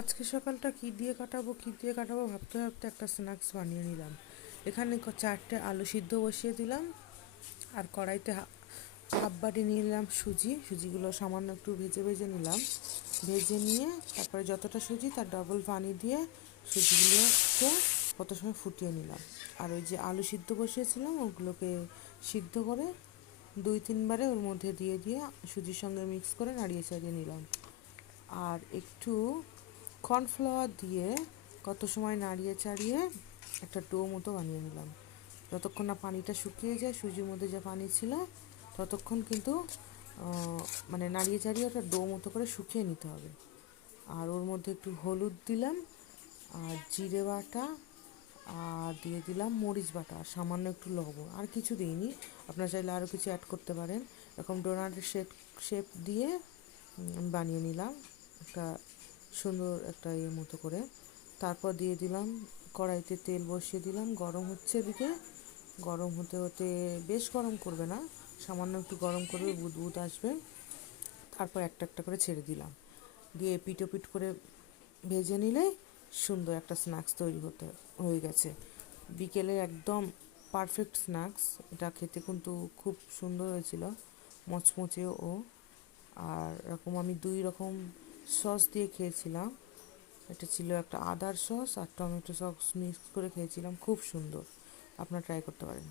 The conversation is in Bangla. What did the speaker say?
আজকে সকালটা কী দিয়ে কাটাবো ভাবতে ভাবতে একটা স্ন্যাক্স বানিয়ে নিলাম। এখানে চারটে আলু সিদ্ধ বসিয়ে দিলাম, আর কড়াইতে হাফ বাটি নিয়ে নিলাম সুজিগুলো সামান্য একটু ভেজে ভেজে নিলাম। ভেজে নিয়ে তারপরে যতটা সুজি তার ডবল পানি দিয়ে সুজিগুলোকে কত সময় ফুটিয়ে নিলাম। আর ওই যে আলু সিদ্ধ বসিয়েছিলাম ওগুলোকে সিদ্ধ করে 2-3 বারে ওর মধ্যে দিয়ে দিয়ে সুজির সঙ্গে মিক্স করে নাড়িয়ে চাড়িয়ে নিলাম। আর একটু কর্নফ্লাওয়ার দিয়ে কত সময় নাড়িয়ে চাড়িয়ে একটা ডো মতো বানিয়ে নিলাম। যতক্ষণ না পানিটা শুকিয়ে যায়, সুজির মধ্যে যে পানি ছিল ততক্ষণ কিন্তু মানে নাড়িয়ে চাড়িয়ে ওটা ডো মতো করে শুকিয়ে নিতে হবে। আর ওর মধ্যে একটু হলুদ দিলাম, আর জিরে বাটা, আর দিয়ে দিলাম মরিচ বাটা, আর সামান্য একটু লবণ, আর কিছু দিইনি। আপনারা চাইলে আরও কিছু অ্যাড করতে পারেন। এরকম ডোনাটের শেপ দিয়ে আমি বানিয়ে নিলাম একটা সুন্দর একটা মতো করে। তারপর দিয়ে দিলাম কড়াইতে তেল বসিয়ে দিলাম, গরম হচ্ছে এদিকে। গরম হতে হতে, বেশ গরম করবে না, সামান্য একটু গরম করবে, বুদবুদ আসবে। তারপর একটা একটা করে ছেড়ে দিলাম, দিয়ে এপিট ওপিট করে ভেজে নিলে সুন্দর একটা স্ন্যাক্স তৈরি হয়ে গেছে। বিকেলে একদম পারফেক্ট স্ন্যাক্স। এটা খেতে কিন্তু খুব সুন্দর হয়েছিল, মচমচেও। আর এরকম আমি 2 রকম সস দিয়ে খেয়েছিলাম। এটা ছিল একটা আদার সস আর টমেটো সস মিক্স করে খেয়েছিলাম, খুব সুন্দর। আপনারা ট্রাই করতে পারেন।